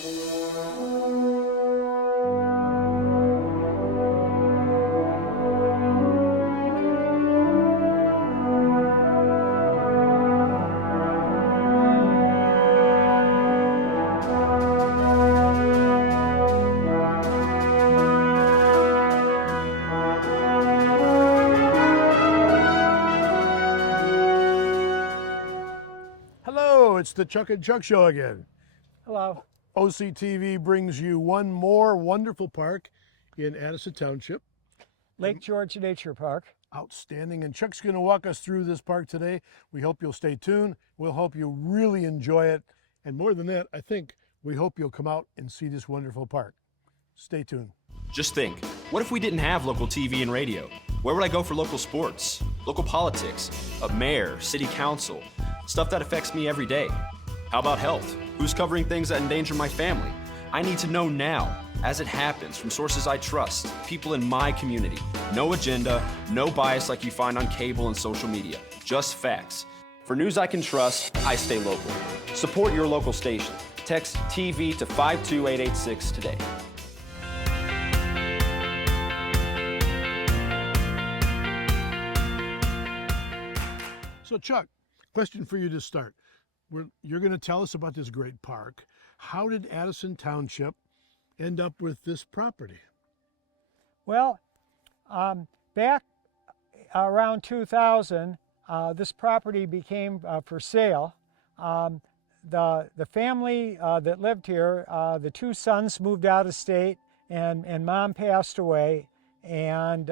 Hello, it's the Chuck and Chuck Show again. Hello. OCTV brings you one more wonderful park in Addison Township. Lake George Nature Park. Outstanding. And Chuck's going to walk us through this park today. We hope you'll stay tuned. We'll hope you really enjoy it. And more than that, I think we hope you'll come out and see this wonderful park. Stay tuned. Just think, what if we didn't have local TV and radio? Where would I go for local sports, local politics, a mayor, city council, stuff that affects me every day? How about health? Who's covering things that endanger my family? I need to know now, as it happens, from sources I trust, people in my community. No agenda, no bias like you find on cable and social media, just facts. For news I can trust, I stay local. Support your local station. Text TV to 52886 today. So Chuck, question for you to start. You're going to tell us about this great park. How did Addison Township end up with this property? Well, back around 2000, this property became for sale. The family that lived here, the two sons moved out of state, and mom passed away, and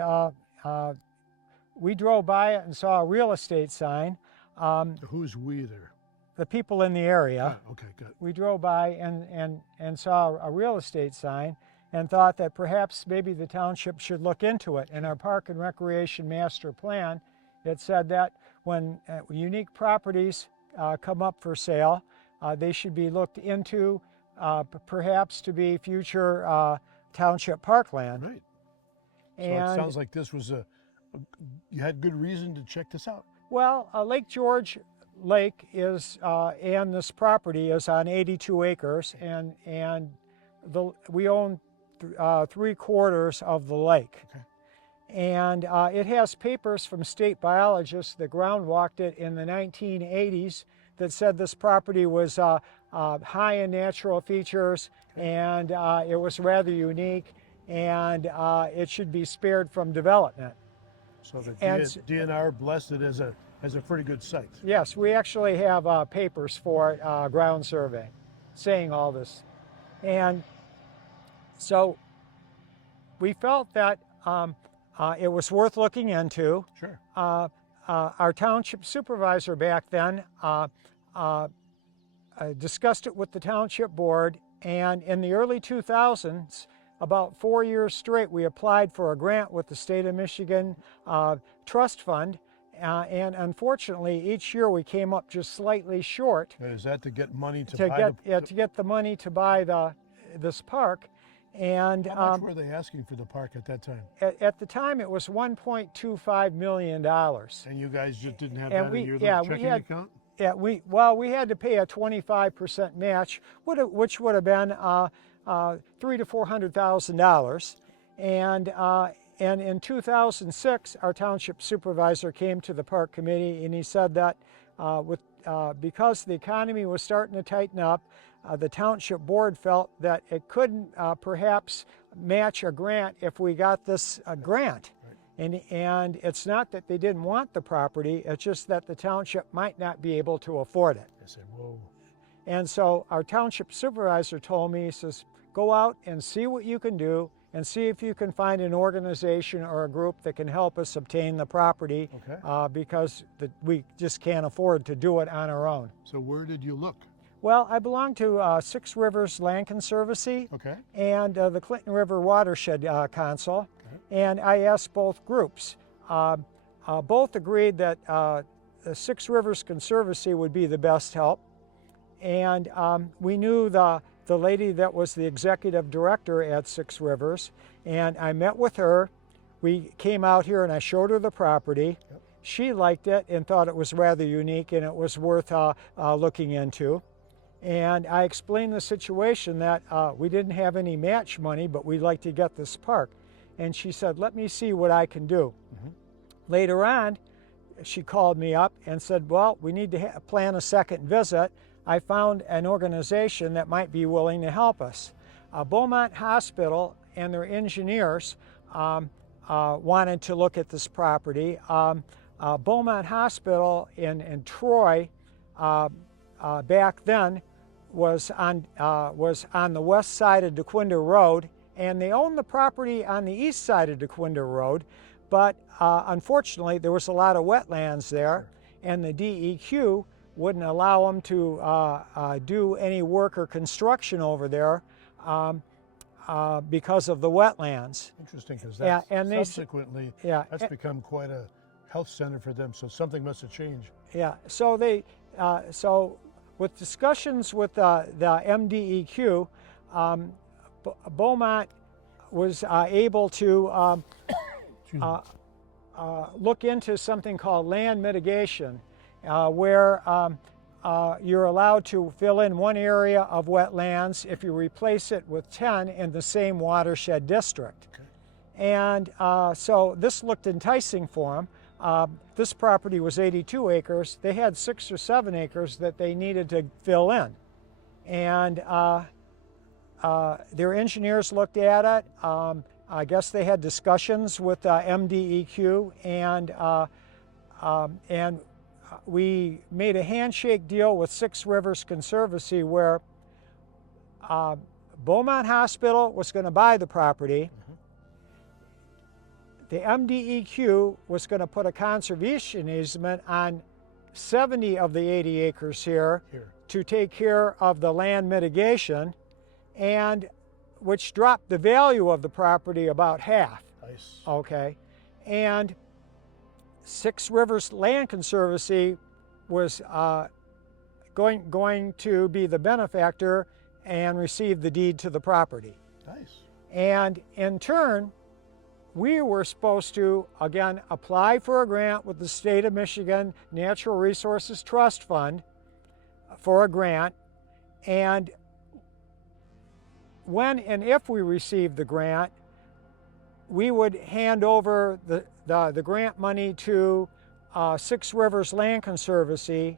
we drove by it and saw a real estate sign. Who's we there? The people in the area. Ah, okay, good. We drove by and saw a real estate sign and thought that perhaps maybe the township should look into it. In our Park and Recreation Master Plan, it said that when unique properties come up for sale, they should be looked into perhaps to be future township parkland. Right. So And it sounds like this was you had good reason to check this out. well, Lake George Lake is, and this property is on 82 acres, and we own 3/4 of the lake. Okay. And it has papers from state biologists that ground walked it in the 1980s that said this property was high in natural features, and it was rather unique, and it should be spared from development. So the And DNR blessed it as a pretty good site. Yes, we actually have papers for it, ground survey, saying all this. And so we felt that it was worth looking into. Sure. Our township supervisor back then discussed it with the township board, and in the early 2000s, about 4 years straight, we applied for a grant with the State of Michigan Trust Fund. And unfortunately, each year we came up just slightly short. Is that to get money to get the money to buy this park. And how much were they asking for the park at that time? At the time, it was $1.25 million. And you guys just didn't have that in your little checking account? Yeah, we had to pay a 25% match, which would have been $300,000 to $400,000. And in 2006, our township supervisor came to the park committee, and he said that because the economy was starting to tighten up, the township board felt that it couldn't perhaps match a grant if we got this grant. Right. And it's not that they didn't want the property, it's just that the township might not be able to afford it. I said, whoa. And so our township supervisor told me, he says, go out and see what you can do, and see if you can find an organization or a group that can help us obtain the property. Okay. Because we just can't afford to do it on our own. So where did you look? Well, I belong to Six Rivers Land Conservancy. Okay. And the Clinton River Watershed Council. Okay. And I asked both groups. Both agreed that the Six Rivers Conservancy would be the best help. And we knew the lady that was the executive director at Six Rivers, and I met with her. We came out here and I showed her the property. Yep. She liked it and thought it was rather unique and it was worth looking into. And I explained the situation that we didn't have any match money, but we'd like to get this park. And she said, let me see what I can do. Later on, she called me up and said, well, we need to plan a second visit. I found an organization that might be willing to help us. Beaumont Hospital and their engineers wanted to look at this property. Beaumont Hospital in Troy back then was on the west side of DeQuinder Road, and they owned the property on the east side of DeQuinder Road, but unfortunately there was a lot of wetlands there, and the DEQ wouldn't allow them to do any work or construction over there because of the wetlands. Interesting, because that's and subsequently that's become quite a health center for them, so something must have changed. Yeah, so they with discussions with the MDEQ, Beaumont was able to look into something called land mitigation, where you're allowed to fill in one area of wetlands if you replace it with 10 in the same watershed district. Okay. And so this looked enticing for them. This property was 82 acres. They had 6 or 7 acres that they needed to fill in. And their engineers looked at it. I guess they had discussions with MDEQ, and we made a handshake deal with Six Rivers Conservancy where Beaumont Hospital was going to buy the property. The MDEQ was going to put a conservation easement on 70 of the 80 acres here to take care of the land mitigation, and which dropped the value of the property about half. Nice. Okay. And Six Rivers Land Conservancy was going to be the benefactor and receive the deed to the property. Nice. And in turn, we were supposed to, again, apply for a grant with the State of Michigan Natural Resources Trust Fund for a grant. And when and if we received the grant, we would hand over the grant money to Six Rivers Land Conservancy.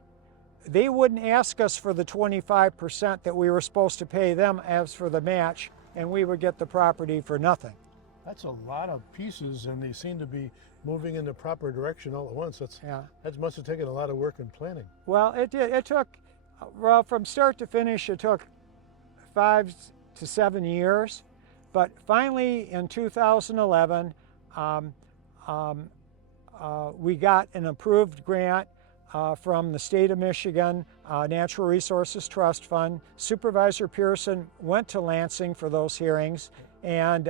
They wouldn't ask us for the 25% that we were supposed to pay them as for the match, and we would get the property for nothing. That's a lot of pieces, and they seem to be moving in the proper direction all at once. That must have taken a lot of work and planning. Well, it did. It took, well, from start to finish, it took 5 to 7 years. But finally, in 2011, we got an approved grant from the State of Michigan Natural Resources Trust Fund. Supervisor Pearson went to Lansing for those hearings and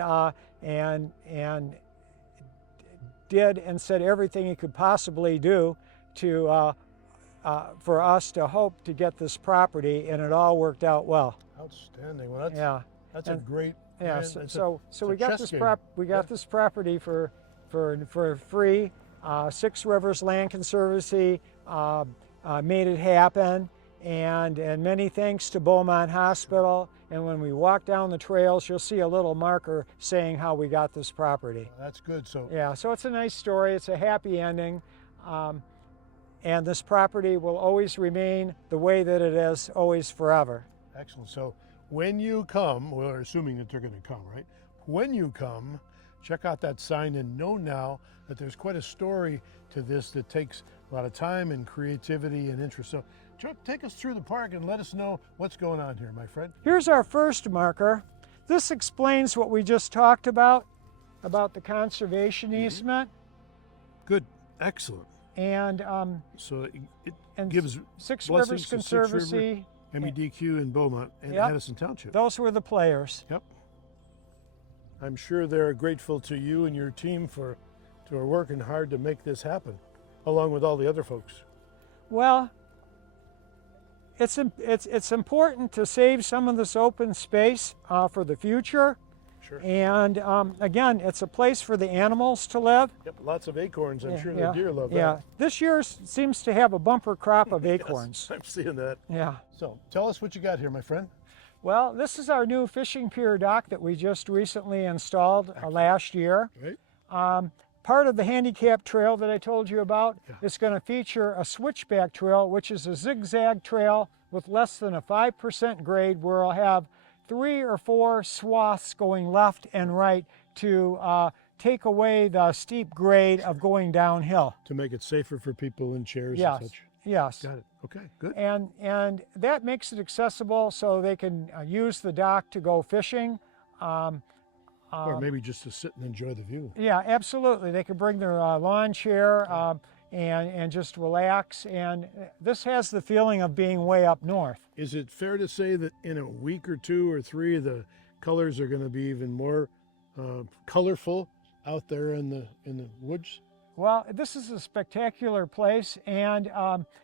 did and said everything he could possibly do to for us to hope to get this property, and it all worked out well. Outstanding. Well, that's a great. Yeah. So we got this property for free. Six Rivers Land Conservancy made it happen, and many thanks to Beaumont Hospital. And when we walk down the trails, you'll see a little marker saying how we got this property. Well, that's good. So yeah, so it's a nice story. It's a happy ending, and this property will always remain the way that it is, always forever. Excellent. So when you come, we're assuming that they're going to come, right? When you come, check out that sign and know now that there's quite a story to this that takes a lot of time and creativity and interest. So Chuck, take us through the park and let us know what's going on here, my friend. Here's our first marker. This explains what we just talked about the conservation easement. Good, excellent. And so it gives Six Rivers Conservancy, MEDQ in Beaumont and Addison Township. Those were the players. Yep. I'm sure they're grateful to you and your team for working hard to make this happen, along with all the other folks. Well, it's important to save some of this open space for the future, Sure. And again, it's a place for the animals to live. Yep, lots of acorns. I'm sure the Yeah, deer love yeah. that. This year seems to have a bumper crop of Yes, acorns. I'm seeing that. Yeah. So tell us what you got here, my friend. Well, this is our new fishing pier dock that we just recently installed last year. Right. Part of the handicap trail that I told you about is going to feature a switchback trail, which is a zigzag trail with less than a 5% grade, where I'll have 3 or 4 swaths going left and right to take away the steep grade of going downhill. To make it safer for people in chairs Yes. and such. Yes. Got it. Okay, good. And that makes it accessible so they can use the dock to go fishing. Or maybe just to sit and enjoy the view. Yeah, absolutely. They can bring their lawn chair and just relax. And this has the feeling of being way up north. Is it fair to say that in a week or 2 or 3, the colors are going to be even more colorful out there in the woods? Well, this is a spectacular place, and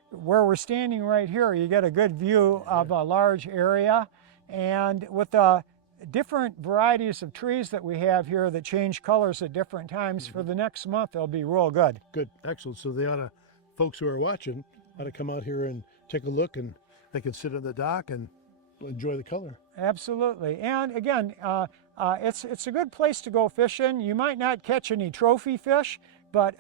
where we're standing right here, you get a good view of a large area. And with the different varieties of trees that we have here that change colors at different times, for the next month, they'll be real good. Good, excellent. So they ought to, folks who are watching, ought to come out here and take a look, and they can sit on the dock and enjoy the color. Absolutely. And again, it's a good place to go fishing. You might not catch any trophy fish, but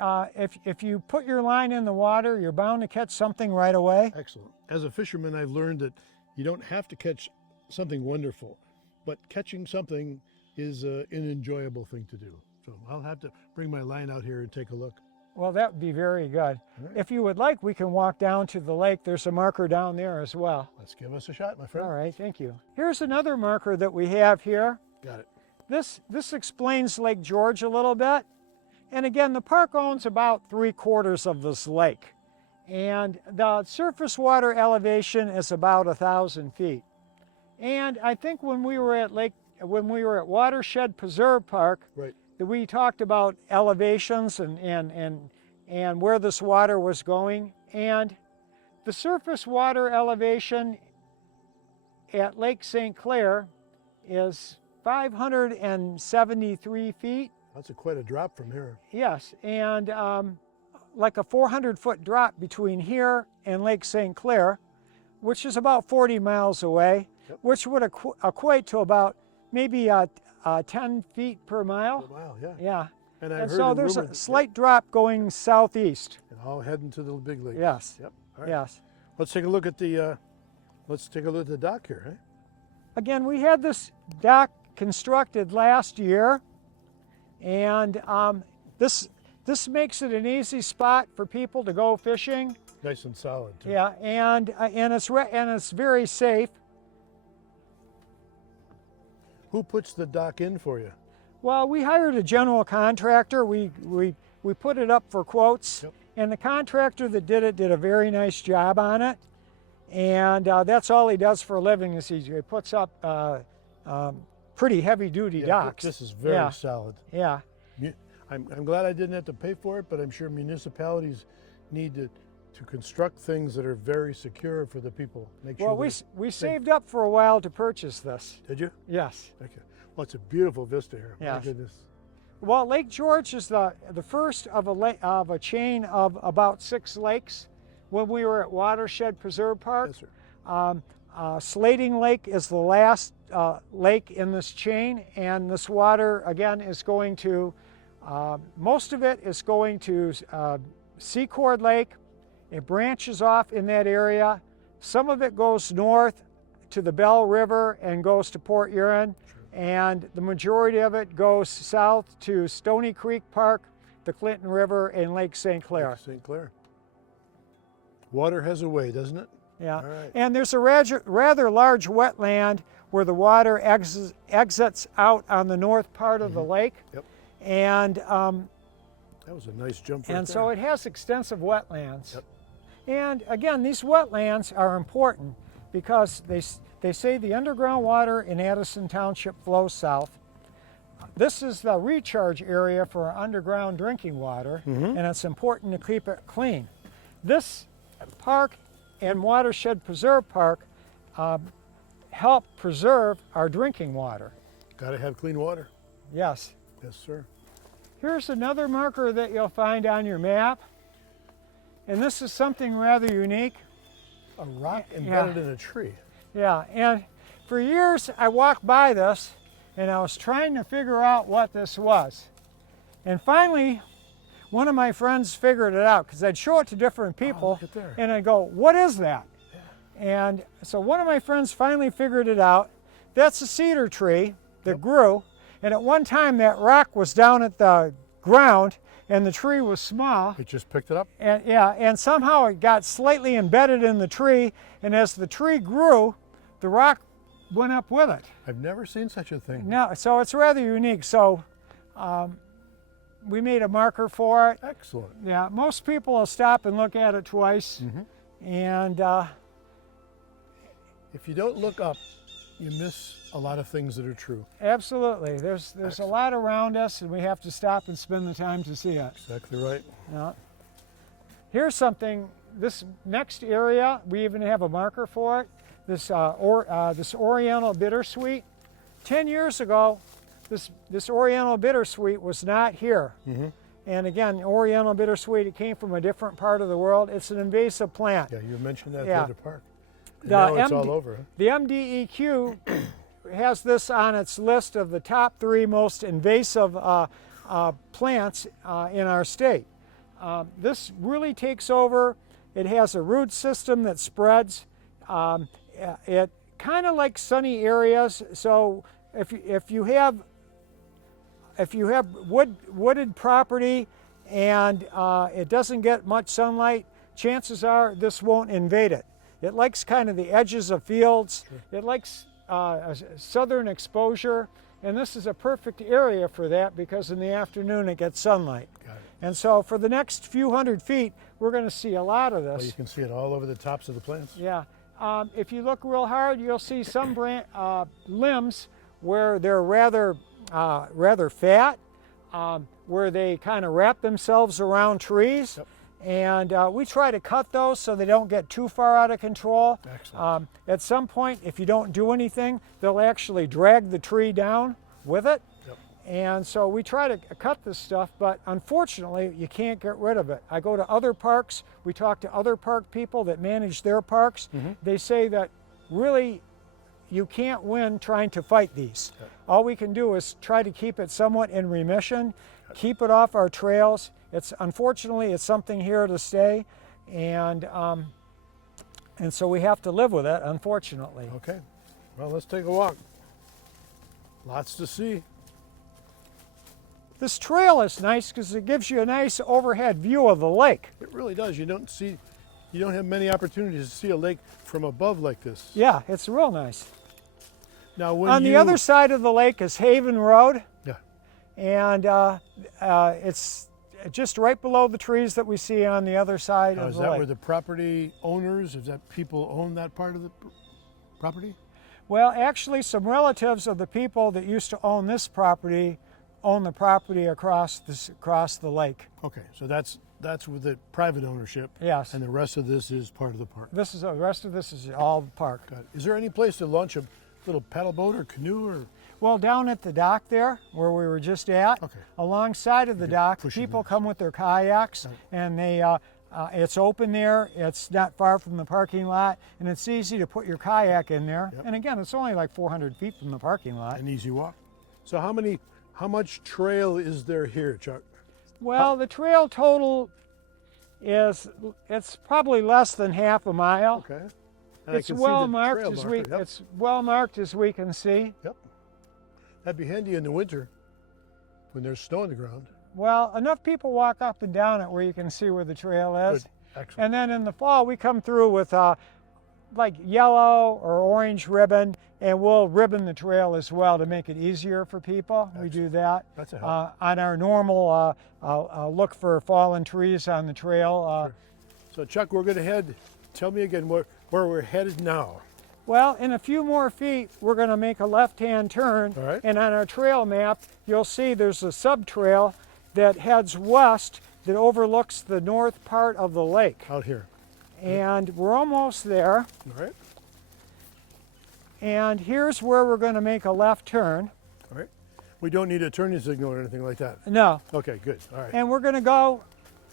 if you put your line in the water, you're bound to catch something right away. Excellent. As a fisherman, I've learned that you don't have to catch something wonderful, but catching something is an enjoyable thing to do. So I'll have to bring my line out here and take a look. Well, that would be very good. All right. If you would like, we can walk down to the lake. There's a marker down there as well. Let's give us a shot, my friend. All right, thank you. Here's another marker that we have here. Got it. This explains Lake George a little bit. And again, the park owns about 3/4 of this lake. And the surface water elevation is about 1,000 feet. And I think when we were at Watershed Preserve Park, Right. that we talked about elevations and where this water was going. And the surface water elevation at Lake St. Clair is 573 feet. That's quite a drop from here. Yes, and like a 400-foot drop between here and Lake St. Clair, which is about 40 miles away, which would equate to about maybe 10 feet per mile. Wow, yeah. Yeah. And I And heard so a there's rumor a slight drop going southeast. and all heading to the big lake. Yes. Yep. All right. Yes. Let's take a look at the dock here, eh? Again, we had this dock constructed last year, and this makes it an easy spot for people to go fishing. Nice and solid, too. Yeah, and it's very safe. Who puts the dock in for you? Well, we hired a general contractor. We put it up for quotes, Yep. and the contractor that did it did a very nice job on it. And that's all he does for a living is he puts up pretty heavy-duty Yeah, docks. this is very Yeah. solid. Yeah. I'm glad I didn't have to pay for it, but I'm sure municipalities need to construct things that are very secure for the people. Make sure. Well, we saved up for a while to purchase this. Did you? Yes. Okay. Well, it's a beautiful vista here. My Yes. goodness. Well, Lake George is the first of a chain of about 6 lakes. When we were at Watershed Preserve Park, Yes, sir. Slating Lake is the last lake in this chain, and this water again is going to, most of it is going to Secord Lake. It branches off in that area. Some of it goes north to the Bell River and goes to Port Huron, and the majority of it goes south to Stony Creek Park, the Clinton River, and Lake St. Clair. St. Clair. Water has a way, doesn't it? Yeah, All right. and there's a rather large wetland where the water exits out on the north part of the lake. Yep. And That was a nice jump right so there. it has extensive wetlands. Yep. And again, these wetlands are important because they say the underground water in Addison Township flows south. This is the recharge area for underground drinking water, and it's important to keep it clean. This park and Watershed Preserve Park help preserve our drinking water. Gotta have clean water. Yes. Yes, sir. Here's another marker that you'll find on your map. And this is something rather unique. A rock embedded in a tree. Yeah, and for years I walked by this and I was trying to figure out what this was. And finally, one of my friends figured it out because I'd show it to different people look at there. and I'd go, what is that? And so one of my friends finally figured it out. That's a cedar tree that grew, and at one time that rock was down at the ground and the tree was small. It just picked it up? And yeah, and somehow it got slightly embedded in the tree, and as the tree grew, the rock went up with it. I've never seen such a thing. No, so it's rather unique. So we made a marker for it. Excellent. Yeah, most people will stop and look at it twice. And if you don't look up, you miss a lot of things that are true. absolutely, there's a lot around us, and we have to stop and spend the time to see it. Exactly right. Yeah. Here's something. This next area, we even have a marker for it. This Oriental bittersweet. 10 years ago, this Oriental bittersweet was not here. And again, Oriental bittersweet, it came from a different part of the world. It's an invasive plant. Yeah, you mentioned that Yeah. at the park. And now it's all over. Huh? The MDEQ has this on its list of the top 3 most invasive plants in our state. This really takes over. It has a root system that spreads. It kind of like sunny areas. So if you have wooded property and it doesn't get much sunlight, chances are this won't invade it. It likes kind of the edges of fields. It likes southern exposure, and this is a perfect area for that because in the afternoon it gets sunlight. Got it. And so for the next few hundred feet, we're going to see a lot of Well, this. you can see it all over the tops of the plants. Yeah. If you look real hard, you'll see some limbs where they're rather fat, where they kind of wrap themselves around trees. Yep. And we try to cut those so they don't get too far out of control. Excellent. At some point, if you don't do anything, they'll actually drag the tree down with it. Yep. And so we try to cut this stuff, but unfortunately, you can't get rid of it. I go to other parks, we talk to other park people that manage their parks. They say that really you can't win trying to fight these. Yep. All we can do is try to keep it somewhat in remission, keep it off our trails. Unfortunately, it's something here to stay, and so we have to live with it, unfortunately. Okay. Well, let's take a walk. Lots to see. This trail is nice because it gives you a nice overhead view of the lake. It really does. You don't have many opportunities to see a lake from above like this. Yeah, it's real nice. Now, when On the other side of the lake is Haven Road, yeah, and it's just right below the trees that we see on the other side now, of is the that lake. where the property owners, is that people own that part of the property? Well, actually, some relatives of the people that used to own this property own the property across the lake. Okay, so that's with the private ownership. Yes. And the rest of this is part of the park. The rest of this is all the park. Got it. Is there any place to launch a little paddle boat or canoe or? Well, down at the dock there, where we were just at, Okay. alongside of the dock, push it people in. come with their kayaks, and they it's open there. It's not far from the parking lot, and it's easy to put your kayak in there. Yep. And again, it's only like 400 feet from the parking lot. An easy walk. So how much trail is there here, Chuck? Well, the trail total it's probably less than half a mile. Okay. And I It's can see well the marked trail as marker. Yep. it's well marked as we can see. Yep. That'd be handy in the winter when there's snow on the ground. Well, enough people walk up and down it where you can see where the trail is. Good. Excellent. And then in the fall, we come through with like yellow or orange ribbon, and we'll ribbon the trail as well to make it easier for people. We do that. That's a help. On our normal look for fallen trees on the trail. So Chuck, we're going to head. Tell me again where we're headed now. Well, in a few more feet, we're going to make a left-hand turn. All right. And on our trail map, you'll see there's a sub-trail that heads west that overlooks the north part of the lake. Out here. And we're almost there. All right. And here's where we're going to make a left turn. We don't need a turning signal or anything like that. No. Okay, good. All right. And we're going to go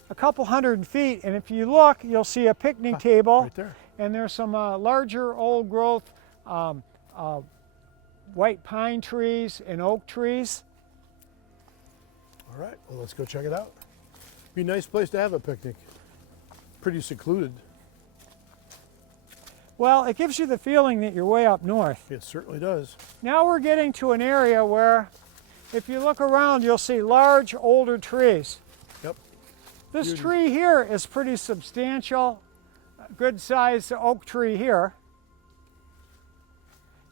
a couple hundred feet, and if you look, you'll see a picnic table. Right there. And there's some larger old growth white pine trees and oak trees. All right, well, let's go check it out. Be a nice place to have a picnic. Pretty secluded. Well, it gives you the feeling that you're way up north. It certainly does. Now we're getting to an area where, if you look around, you'll see large, older trees. Yep. This Beauty. tree here is pretty substantial, good sized oak tree here.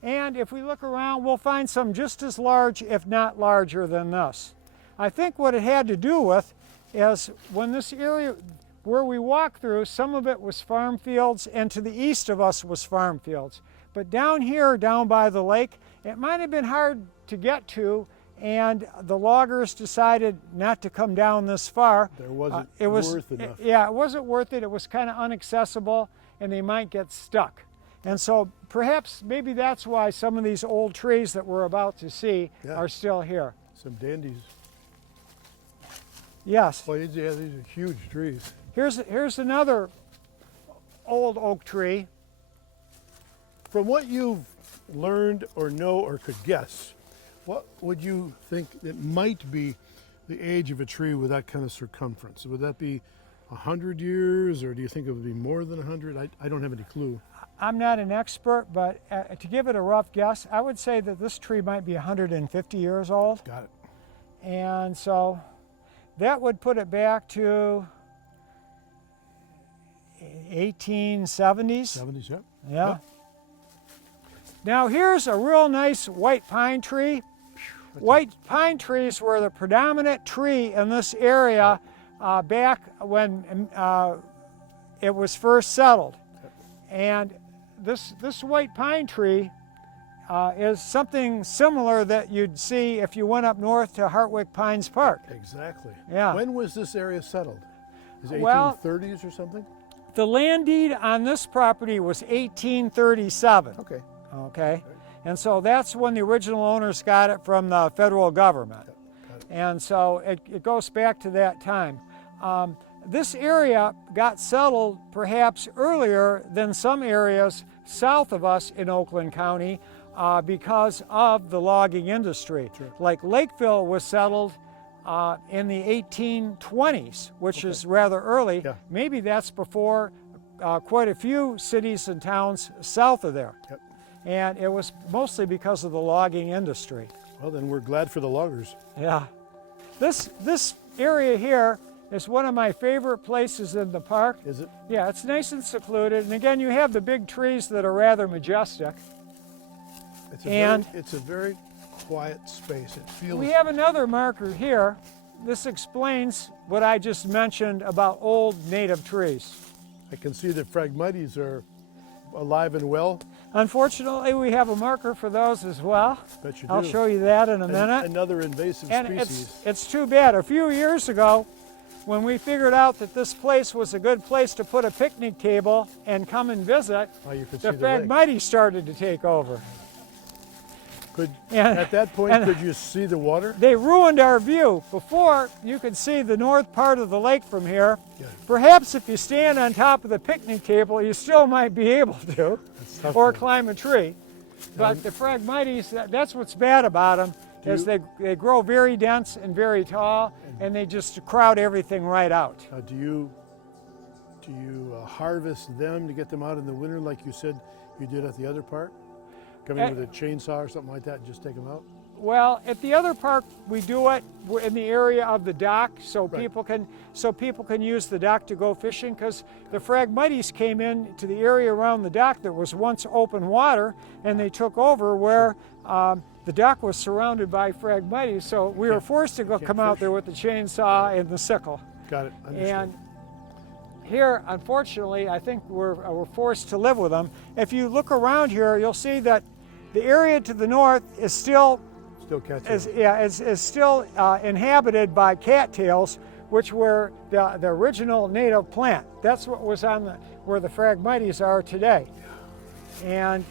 And if we look around, we'll find some just as large, if not larger than this. I think what it had to do with is when this area where we walked through, some of it was farm fields, and to the east of us was farm fields. But down here, down by the lake, it might have been hard to get to, and the loggers decided not to come down this far. There wasn't It was worth enough. Yeah, it wasn't worth it. It was kind of inaccessible, and they might get stuck. And so perhaps maybe that's why some of these old trees that we're about to see Yeah. are still here. Some dandies. Yes. Well, yeah, these are huge trees. Here's another old oak tree. From what you've learned or know or could guess, what would you think it might be the age of a tree with that kind of circumference? Would that be 100 years, or do you think it would be more than 100? I don't have any clue. I'm not an expert, but to give it a rough guess, I would say that this tree might be 150 years old. Got it. And so that would put it back to 1870s. 70s, yeah. Yeah. Now here's a real nice white pine tree. White pine trees were the predominant tree in this area back when it was first settled. And this white pine tree is something similar that you'd see if you went up north to Hartwick Pines Park. Exactly. Yeah. When was this area settled? Is it Well- 1830s or something? The land deed on this property was 1837. Okay. Okay, and so that's when the original owners got it from the federal government. Got it. And so it goes back to that time. This area got settled perhaps earlier than some areas south of us in Oakland County because of the logging industry. Sure. Like Lakeville was settled in the 1820s, which is rather early. Yeah. Maybe that's before quite a few cities and towns south of there. Yep. And it was mostly because of the logging industry. Well, then we're glad for the loggers. Yeah. This area here is one of my favorite places in the park. Is it? Yeah, it's nice and secluded. And again, you have the big trees that are rather majestic. It's a very quiet space. It feels. We have another marker here. This explains what I just mentioned about old native trees. I can see that Phragmites are alive and well. Unfortunately, we have a marker for those as well. Bet you do. I'll show you that in a minute. Another invasive And species. it's too bad. A few years ago, when we figured out that this place was a good place to put a picnic table and come and visit, Oh, you could the see the lake. Phragmites started to take over. And- At that point, and- could you see the water? They ruined our view. Before, you could see the north part of the lake from here. Yeah. Perhaps if you stand on top of the picnic table, you still might be able to, tough or though. climb a tree. But the Phragmites, that's what's bad about them, is they grow very dense and very tall, and they just crowd everything right out. Do you harvest them to get them out in the winter like you said you did at the other park? Come in with a chainsaw or something like that and just take them out? Well, at the other park, we do it in the area of the dock, so Right. people can use the dock to go fishing. Because the Phragmites came in to the area around the dock that was once open water, and they took over where the dock was surrounded by Phragmites. So we were forced to come out fish. there with the chainsaw and the sickle. Got it. Understood. And here, unfortunately, I think we're forced to live with them. If you look around here, you'll see that the area to the north is still is still inhabited by cattails, which were the original native plant. That's what was on where the Phragmites are today. And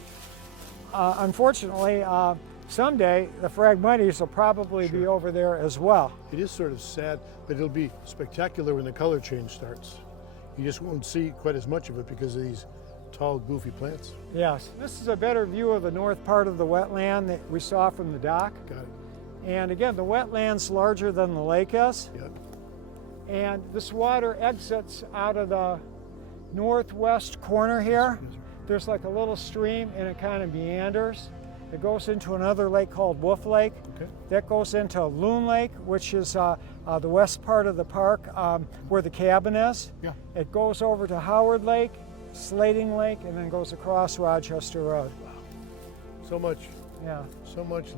unfortunately, someday the Phragmites will probably be over there as well. It is sort of sad, but it'll be spectacular when the color change starts. You just won't see quite as much of it because of these tall, goofy plants. Yes, this is a better view of the north part of the wetland that we saw from the dock. Got it. And again, the wetland's larger than the lake is. Yep. And this water exits out of the northwest corner here. Yes, sir. There's like a little stream and it kind of meanders. It goes into another lake called Wolf Lake. Okay. That goes into Loon Lake, which is the west part of the park where the cabin is. Yeah. It goes over to Howard Lake, Slating Lake, and then goes across Rochester Road. So much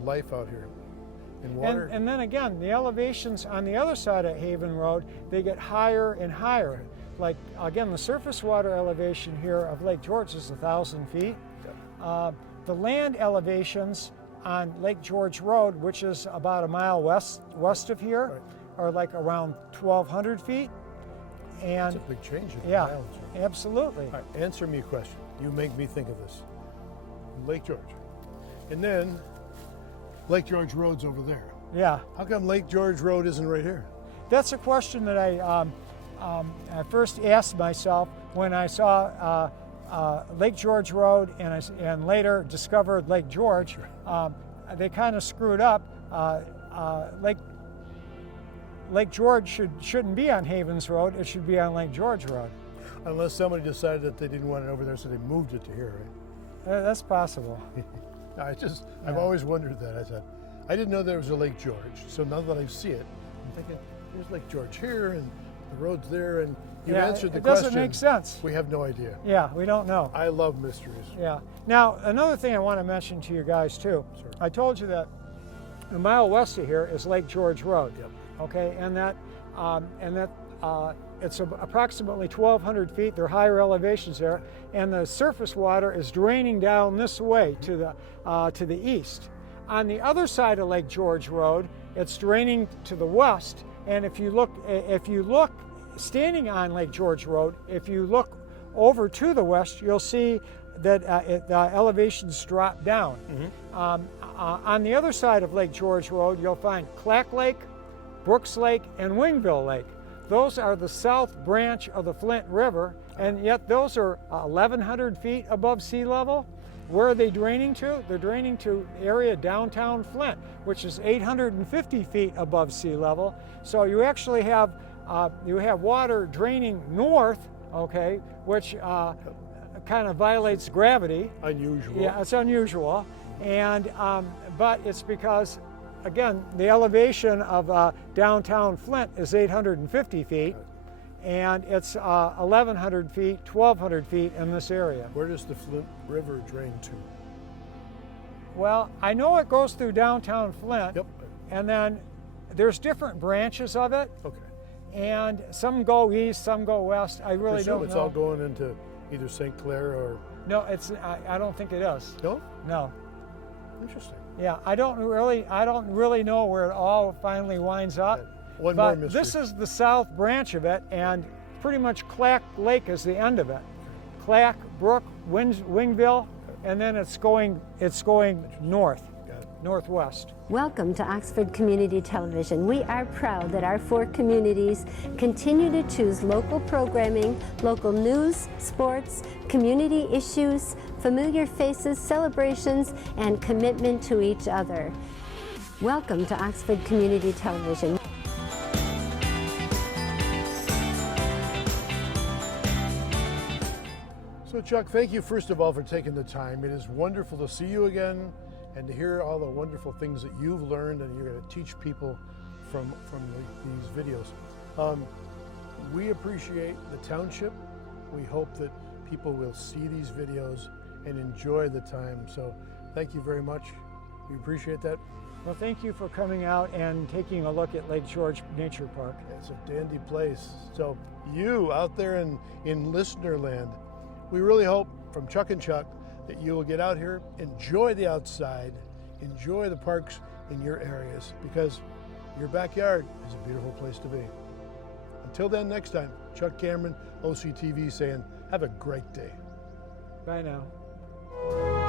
life out here. And water. And then again, the elevations on the other side of Haven Road, they get higher and higher. Like, again, the surface water elevation here of Lake George is 1,000 feet. The land elevations on Lake George Road, which is about a mile west of here, are like around 1,200 feet. And That's a big change in yeah, mileage. absolutely. All right, answer me a question. You make me think of this. Lake George. And then Lake George Road's over there. Yeah, How come Lake George Road isn't right here? that's a question that I first asked myself when I saw Lake George Road and later discovered Lake George. They kind of screwed up. Lake George shouldn't be on Havens Road. It should be on Lake George Road. Unless somebody decided that they didn't want it over there, so they moved it to here, right? That's possible. I've always wondered that. I said, I didn't know there was a Lake George. So now that I see it, I'm thinking, there's Lake George here and the road's there, and you answered the question. It doesn't make sense. We have no idea. Yeah, we don't know. I love mysteries. Yeah. Now, another thing I want to mention to you guys too. Sure. I told you that a mile west of here is Lake George Road. Yep. Okay, and that it's approximately 1,200 feet. There are higher elevations there, and the surface water is draining down this way to the east. On the other side of Lake George Road, it's draining to the west. And if you look standing on Lake George Road, if you look over to the west, you'll see that the elevations drop down. On the other side of Lake George Road, you'll find Clack Lake, Brooks Lake, and Wingville Lake. Those are the south branch of the Flint River, and yet those are 1,100 feet above sea level. Where are they draining to? They're draining to area downtown Flint, which is 850 feet above sea level. So you actually have water draining north, okay, which kind of violates gravity. Unusual. Yeah, it's unusual, and but it's because, again, the elevation of downtown Flint is 850 feet, and it's 1,100 feet, 1,200 feet in this area. Where does the Flint River drain to? Well, I know it goes through downtown Flint, Yep. and then there's different branches of it, Okay. and some go east, some go west. I really Presume don't it's know. all going into either St. Clair or... No, I don't think it is. No? No. Interesting. Yeah, I don't really know where it all finally winds up. One more But mystery. this is the south branch of it, and pretty much Clack Lake is the end of it. Clack, Brook, Wingville, and then it's going north, Got it. northwest. Welcome to Oxford Community Television. We are proud that our 4 communities continue to choose local programming, local news, sports, community issues, familiar faces, celebrations, and commitment to each other. Welcome to Oxford Community Television. So Chuck, thank you first of all for taking the time. It is wonderful to see you again and to hear all the wonderful things that you've learned and you're going to teach people from these videos. We appreciate the township. We hope that people will see these videos and enjoy the time. So thank you very much. We appreciate that. Well, thank you for coming out and taking a look at Lake George Nature Park. It's a dandy place. So you out there in listener land, we really hope from Chuck and Chuck that you will get out here, enjoy the outside, enjoy the parks in your areas, because your backyard is a beautiful place to be. Until then, next time, Chuck Cameron, OCTV saying, have a great day. Bye now.